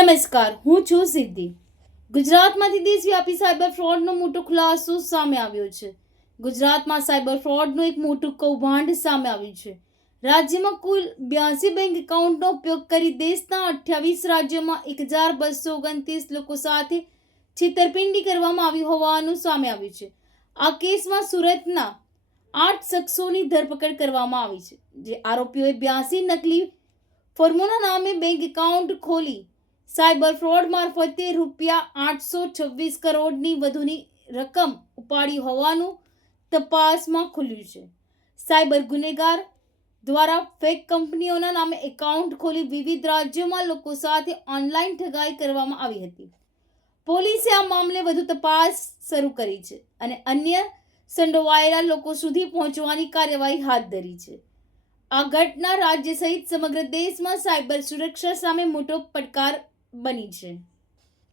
નમસ્કાર, હું છું સિદ્ધિ. ગુજરાતમાંથી દેશવ્યાપી સાયબર ફ્રોડનો મોટો ખુલાસો સામે આવ્યો છે. ગુજરાતમાં સાયબર ફ્રોડનું એક મોટું કૌભાંડ સામે આવ્યું છે. રાજ્યમાં કુલ 82 બેંક એકાઉન્ટનો ઉપયોગ કરી દેશના 28 રાજ્યોમાં 1229 લોકો સાથે છેતરપિંડી કરવામાં આવી હોવાનું સામે આવ્યું છે. આ કેસમાં સુરતના 8 શખ્સોની ધરપકડ કરવામાં આવી છે. જે આરોપીઓએ 82 નકલી ફોર્મોના નામે બેંક એકાઉન્ટ ખોલી સાયબર ફ્રોડ મારફતે ₹826 કરોડની વધુની રકમ ઉપાડી હોવાનું તપાસમાં ખુલ્યું છે. સાયબર ગુનેગાર દ્વારા ફેક કંપનીઓના નામે એકાઉન્ટ ખોલી વિવિધ રાજ્યોમાં લોકો સાથે ઓનલાઈન ઠગાઈ કરવામાં આવી હતી. પોલીસે આ મામલે વધુ તપાસ શરૂ કરી છે અને અન્ય સંડોવાયેલા લોકો સુધી પહોંચવાની કાર્યવાહી હાથ ધરી છે. આ ઘટના રાજ્ય સહિત સમગ્ર દેશમાં સાયબર સુરક્ષા સામે મોટો પડકાર બની છે.